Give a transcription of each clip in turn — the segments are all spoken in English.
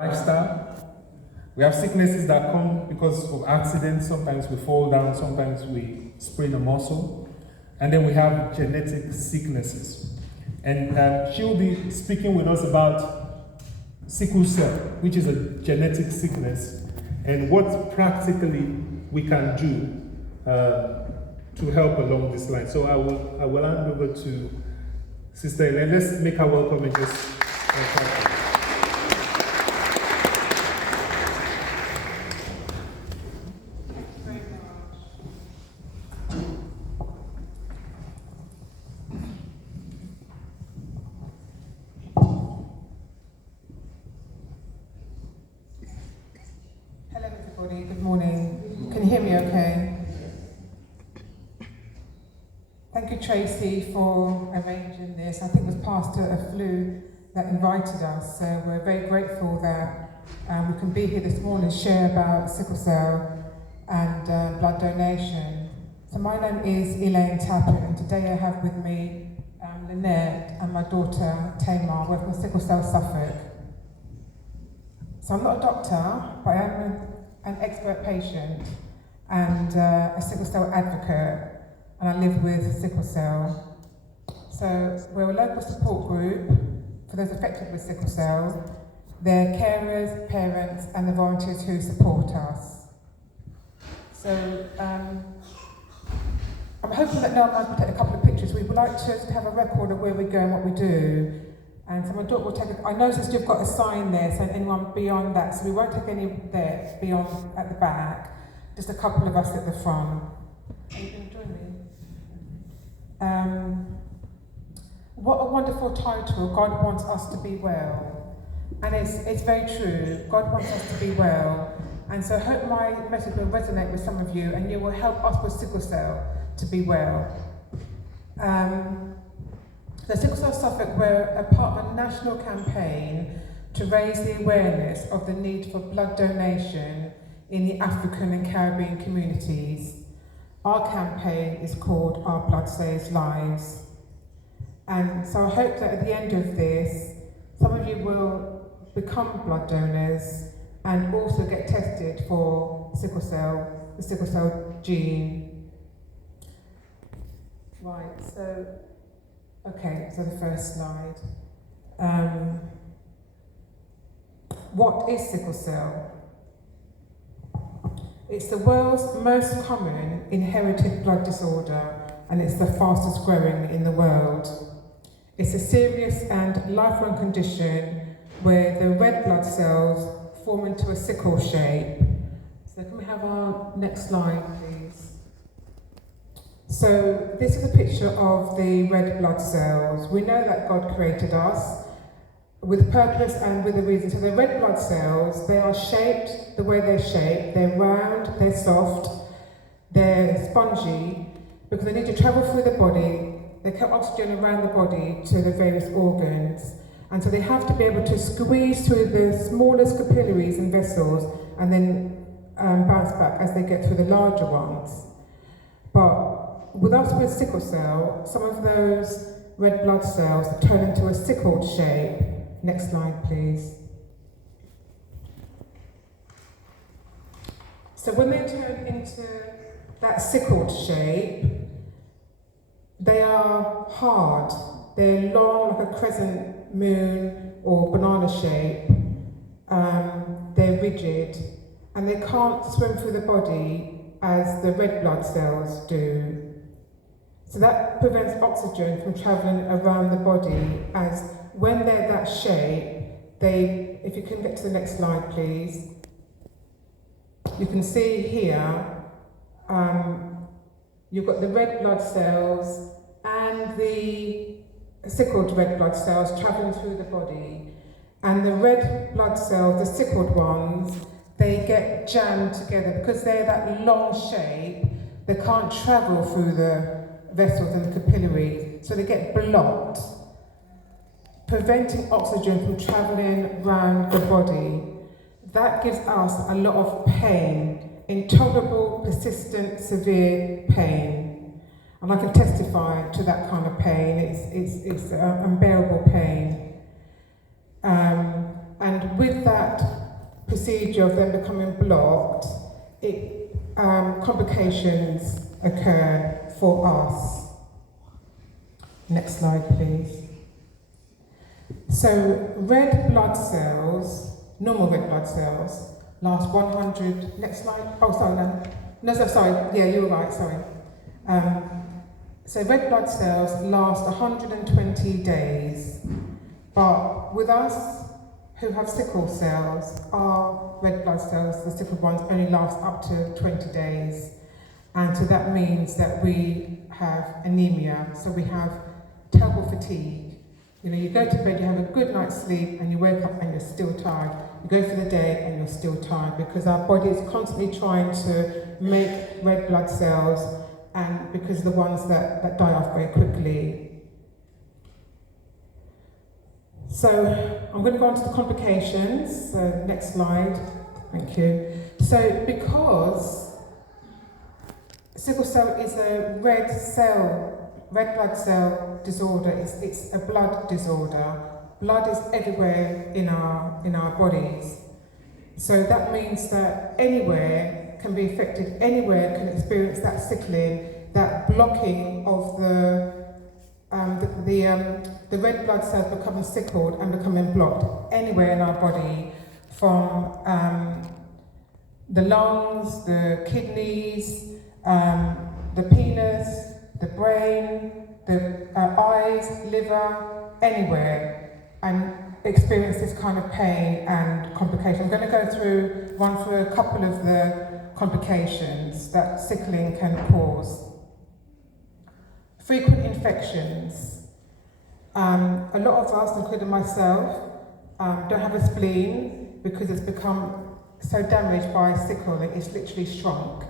lifestyle. We have sicknesses that come because of accidents. Sometimes we fall down, sometimes we sprain a muscle. And then we have genetic sicknesses. And she will be speaking with us about sickle cell, which is a genetic sickness, and what practically we can do to help along this line. So I will hand over to Sister Elaine. Let's make her welcome and just Good morning. Can you hear me okay? Thank you, Tracy, for arranging this. I think it was Pastor Aflu that invited us, so we're very grateful that we can be here this morning and share about sickle cell and blood donation. So my name is Elaine Tappert, and today I have with me Lynette and my daughter Tamar. We're from Sickle Cell Suffolk. So I'm not a doctor, but I am an expert patient and a sickle cell advocate, and I live with sickle cell. So we're a local support group for those affected with sickle cell, their carers, parents, and the volunteers who support us. So I'm hoping that now I might take a couple of pictures. We would like to have a record of where we go and what we do. And so my daughter will take I noticed you've got a sign there, so anyone beyond that, so we won't take any there beyond at the back, just a couple of us at the front. Are you going to join me? What a wonderful title, God wants us to be well. And it's very true, God wants us to be well. And so I hope my message will resonate with some of you, and you will help us with sickle cell to be well. The Sickle Cell Suffolk were a part of a national campaign to raise the awareness of the need for blood donation in the African and Caribbean communities. Our campaign is called Our Blood Saves Lives. And so I hope that at the end of this, some of you will become blood donors and also get tested for sickle cell, the sickle cell gene. Right, so so the first slide. What is sickle cell? It's the world's most common inherited blood disorder, and it's the fastest growing in the world. It's a serious and lifelong condition where the red blood cells form into a sickle shape. So can we have our next slide, please? So this is a picture of the red blood cells. We know that God created us with purpose and with a reason. So the red blood cells, they are shaped the way they're shaped. They're round, they're soft, they're spongy, because they need to travel through the body. They carry oxygen around the body to the various organs. And so they have to be able to squeeze through the smallest capillaries and vessels and then bounce back as they get through the larger ones. But with us with sickle cell, some of those red blood cells turn into a sickled shape. Next slide, please. So when they turn into that sickled shape, they are hard. They're long, like a crescent moon or banana shape. They're rigid, and they can't swim through the body as the red blood cells do. So that prevents oxygen from travelling around the body, as when they're that shape, if you can get to the next slide, please. You can see here, you've got the red blood cells and the sickled red blood cells travelling through the body. And the red blood cells, the sickled ones, they get jammed together because they're that long shape. They can't travel through the vessels and the capillaries, so they get blocked, preventing oxygen from travelling around the body. That gives us a lot of pain, intolerable, persistent, severe pain. And I can testify to that kind of pain. It's unbearable pain. And with that procedure of them becoming blocked, complications occur for us. Next slide, please. So red blood cells, normal red blood cells, last 100, next slide, oh sorry, sorry, yeah, you were right, sorry. So red blood cells last 120 days, but with us who have sickle cells, our red blood cells, the sickle ones, only last up to 20 days. And so that means that we have anemia, so we have terrible fatigue. You know, you go to bed, you have a good night's sleep, and you wake up and you're still tired. You go for the day and you're still tired because our body is constantly trying to make red blood cells, and because the ones that die off very quickly. So I'm going to go on to the complications. So next slide, thank you. So because sickle cell is a red blood cell disorder, it's a blood disorder. Blood is everywhere in our bodies. So that means that anywhere can be affected, anywhere can experience that sickling, that blocking of the red blood cells becoming sickled and becoming blocked anywhere in our body, from the lungs, the kidneys, the penis, the brain, the eyes, liver, anywhere, and experience this kind of pain and complication. I'm going to go through a couple of the complications that sickling can cause. Frequent infections. A lot of us, including myself, don't have a spleen because it's become so damaged by sickle that it's literally shrunk.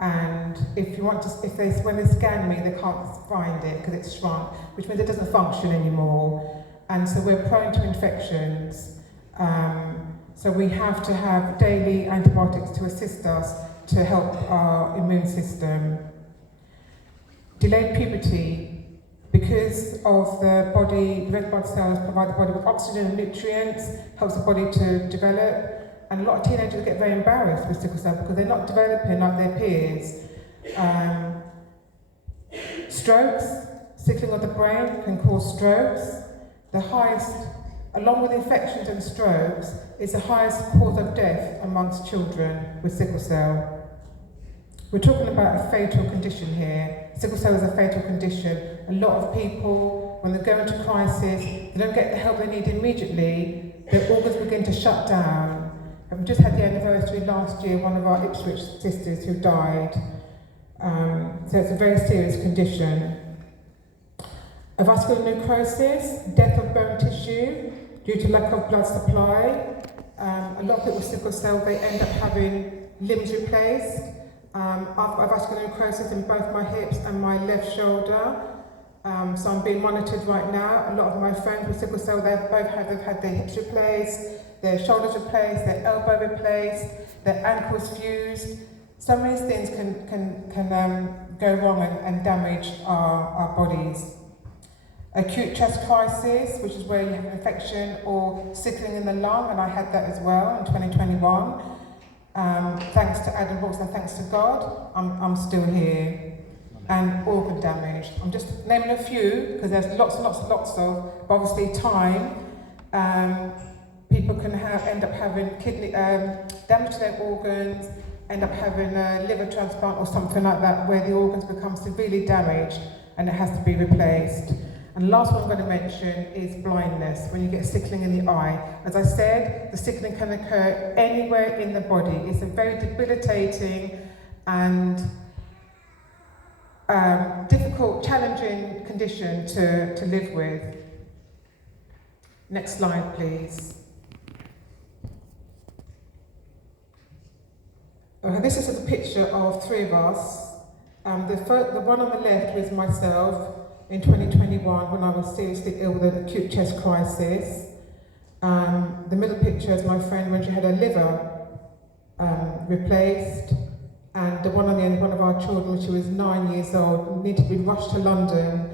And when they scan me, they can't find it because it's shrunk, which means it doesn't function anymore. And so we're prone to infections. So we have to have daily antibiotics to assist us to help our immune system. Delayed puberty. Because of the body, red blood cells provide the body with oxygen and nutrients, helps the body to develop. And a lot of teenagers get very embarrassed with sickle cell because they're not developing like their peers. Strokes, sickling of the brain can cause strokes. The highest, along with infections and strokes, is the highest cause of death amongst children with sickle cell. We're talking about a fatal condition here. Sickle cell is a fatal condition. A lot of people, when they go into crisis, they don't get the help they need immediately, their organs begin to shut down. And we just had the anniversary last year, one of our Ipswich sisters who died. So it's a very serious condition. A vascular necrosis, death of bone tissue due to lack of blood supply. A lot of people with sickle cell, they end up having limbs replaced. I've got vascular necrosis in both my hips and my left shoulder. So I'm being monitored right now. A lot of my friends with sickle cell, they've had their hips replaced, their shoulders replaced, their elbow replaced, their ankles fused. So many things can go wrong and damage our bodies. Acute chest crisis, which is where you have an infection or sickling in the lung, and I had that as well in 2021. Thanks to Adam Brooks and thanks to God, I'm still here. And organ damage. I'm just naming a few because there's lots and lots of, but obviously time. People can end up having kidney damage to their organs, end up having a liver transplant or something like that, where the organs become severely damaged and it has to be replaced. And the last one I'm going to mention is blindness, when you get sickling in the eye. As I said, the sickling can occur anywhere in the body. It's a very debilitating and difficult, challenging condition to live with. Next slide, please. This is a picture of three of us. The one on the left was myself in 2021 when I was seriously ill with an acute chest crisis. The middle picture is my friend when she had her liver replaced. And the one on the end, one of our children, she was 9 years old, needed to be rushed to London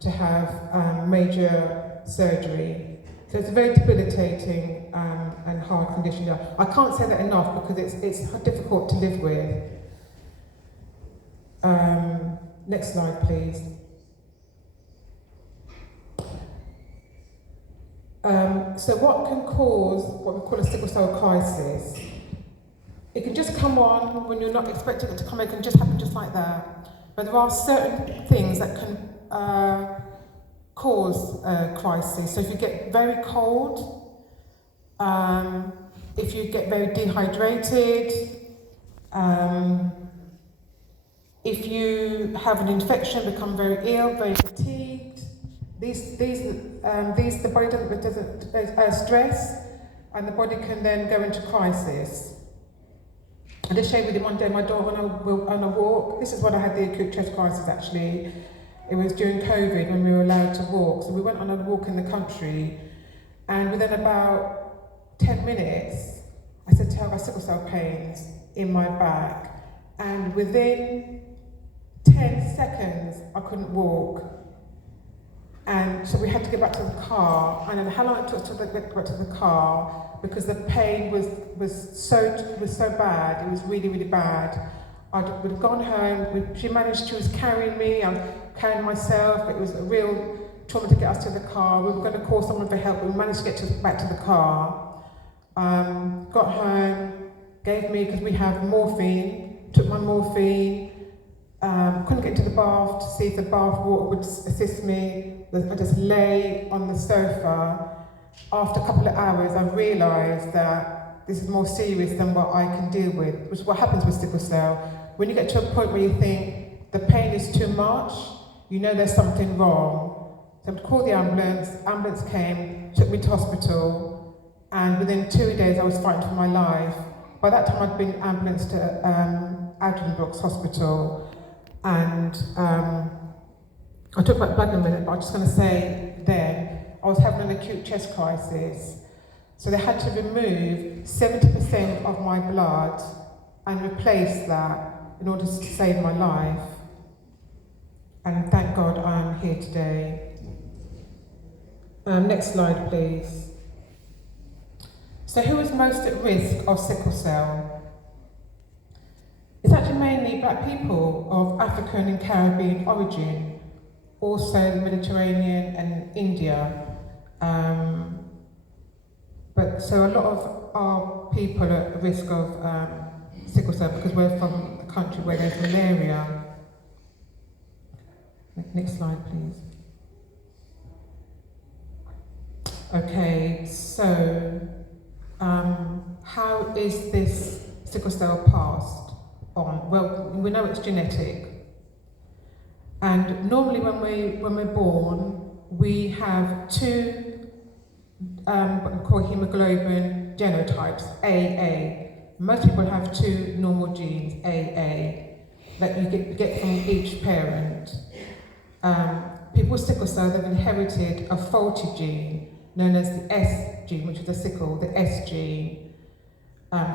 to have major surgery. So it's a very debilitating and hard condition. I can't say that enough because it's difficult to live with. Next slide, please. So what can cause what we call a sickle cell crisis? It can just come on when you're not expecting it to come. It can just happen just like that. But there are certain things that can cause a crisis. So if you get very cold, if you get very dehydrated, if you have an infection, become very ill, very fatigued, the body doesn't stress, and the body can then go into crisis. I just shared with you one day my dog on a walk. This is when I had the acute chest crisis actually. It was during COVID when we were allowed to walk. So we went on a walk in the country, and within about 10 minutes, I said to her, I got sickle cell pains in my back. And within 10 seconds, I couldn't walk. And so we had to get back to the car. And then how long it took to get back to the car, because the pain was so bad. It was really, really bad. We'd have gone home. She was carrying me. I'm carrying myself. It was a real trauma to get us to the car. We were going to call someone for help, but we managed to get back to the car. Got home, gave me, because we have morphine, took my morphine. Couldn't get into the bath to see if the bath water would assist me. I just lay on the sofa. After a couple of hours, I realised that this is more serious than what I can deal with, which is what happens with sickle cell. When you get to a point where you think the pain is too much, you know there's something wrong. So I called the ambulance came, took me to hospital, and within 2 days I was fighting for my life. By that time I'd been ambulanced to Addenbrooke's hospital, and I'll talk about blood in a minute, but I'm just going to say then, I was having an acute chest crisis. So they had to remove 70% of my blood and replace that in order to save my life. And thank God I am here today. Next slide, please. So who is most at risk of sickle cell? It's actually mainly black people of African and Caribbean origin, also the Mediterranean and India. But so a lot of our people are at risk of sickle cell because we're from a country where there's malaria. Next slide, please. Okay, so how is this sickle cell passed on? Well, we know it's genetic. And normally when we're born, we have two what we call hemoglobin genotypes, AA. Most people have two normal genes, AA, that you get from each parent. People with sickle cell, they've inherited a faulty gene known as the S gene, which is the sickle, the S gene,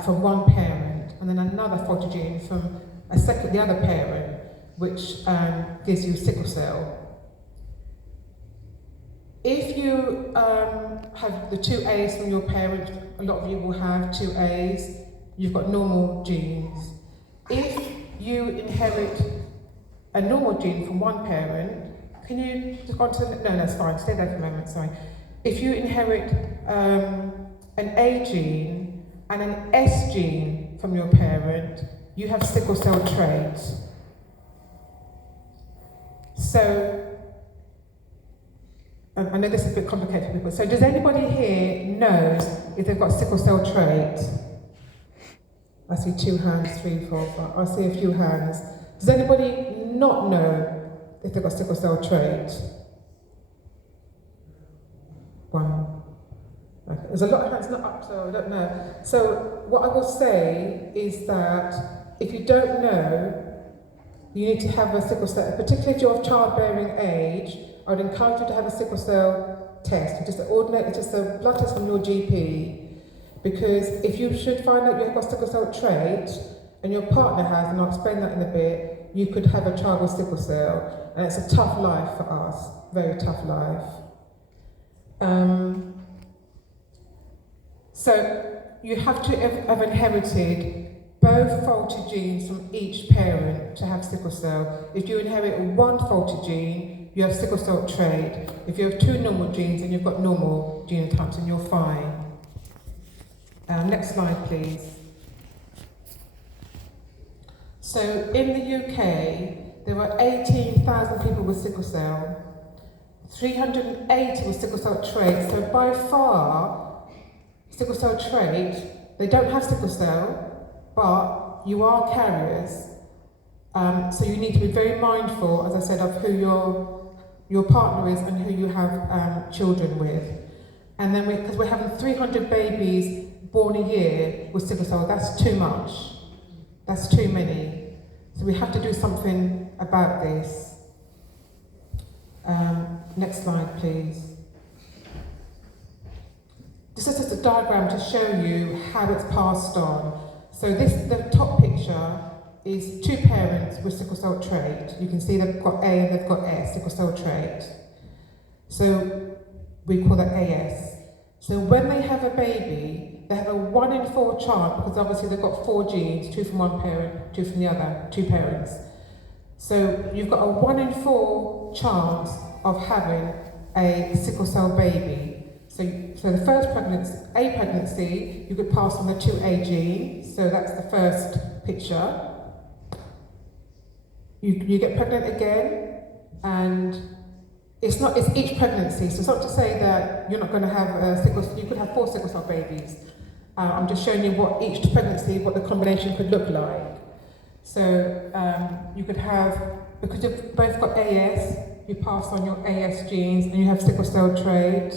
from one parent, and then another faulty gene from the other parent, which gives you sickle cell. If you have the two A's from your parents, a lot of you will have two A's, you've got normal genes. If you inherit a normal gene from one parent, can you just go on to the, no, that's fine, stay there for a moment, sorry. If you inherit an A gene and an S gene from your parent, you have sickle cell traits. So, I know this is a bit complicated for people. So does anybody here know if they've got sickle cell trait? I see 2 hands, 3, 4, 5. I see a few hands. Does anybody not know if they've got sickle cell trait? 1. Okay. There's a lot of hands not up, so I don't know. So what I will say is that if you don't know, you need to have a sickle cell, particularly if you're of childbearing age. I would encourage you to have a sickle cell test, just a blood test from your GP, because if you should find out you have got sickle cell trait and your partner has, and I'll explain that in a bit, you could have a child with sickle cell, and it's a tough life for us, very tough life. So you have to have inherited both faulty genes from each parent to have sickle cell. If you inherit one faulty gene, you have sickle cell trait. If you have two normal genes, then you've got normal genotypes and you're fine. Next slide, please. So in the UK, there were 18,000 people with sickle cell, 380 with sickle cell trait. So by far, sickle cell trait, they don't have sickle cell, but you are carriers. So you need to be very mindful, as I said, of who your partner is and who you have children with. And then because we're having 300 babies born a year with sickle cell, that's too much. That's too many. So we have to do something about this. Next slide, please. This is just a diagram to show you how it's passed on. So the top picture is two parents with sickle cell trait. You can see they've got A and they've got S, sickle cell trait. So we call that AS. So when they have a baby, they have a 1 in 4 chance, because obviously they've got 4 genes, 2 from one parent, 2 from the other, 2 parents. So you've got a 1 in 4 chance of having a sickle cell baby. So the first pregnancy, you could pass on the 2A gene, so that's the first picture. You get pregnant again, and it's each pregnancy, so it's not to say that you're not going to have you could have 4 sickle cell babies. I'm just showing you what each pregnancy, what the combination could look like. So you could have, because you've both got AS, you pass on your AS genes, and you have sickle cell trait.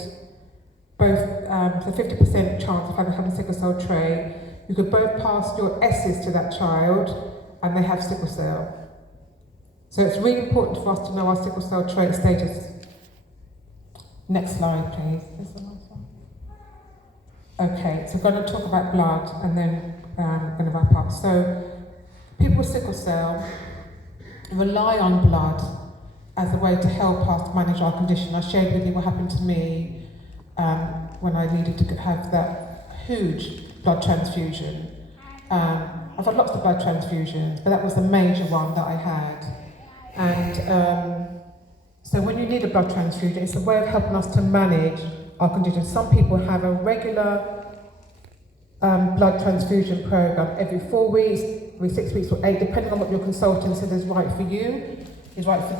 Both, so 50% chance of having sickle cell trait. You could both pass your S's to that child, and they have sickle cell. So it's really important for us to know our sickle cell trait status. Next slide, please. Is the last one? Okay, so we're going to talk about blood, and then we're going to wrap up. So people with sickle cell rely on blood as a way to help us manage our condition. I shared with you what happened to me when I needed to have that huge blood transfusion. I've had lots of blood transfusions, but that was the major one that I had. And so when you need a blood transfusion, it's a way of helping us to manage our condition. Some people have a regular blood transfusion program every 4 weeks, every 6 weeks or 8, depending on what your consultant says is right for you, is right for them.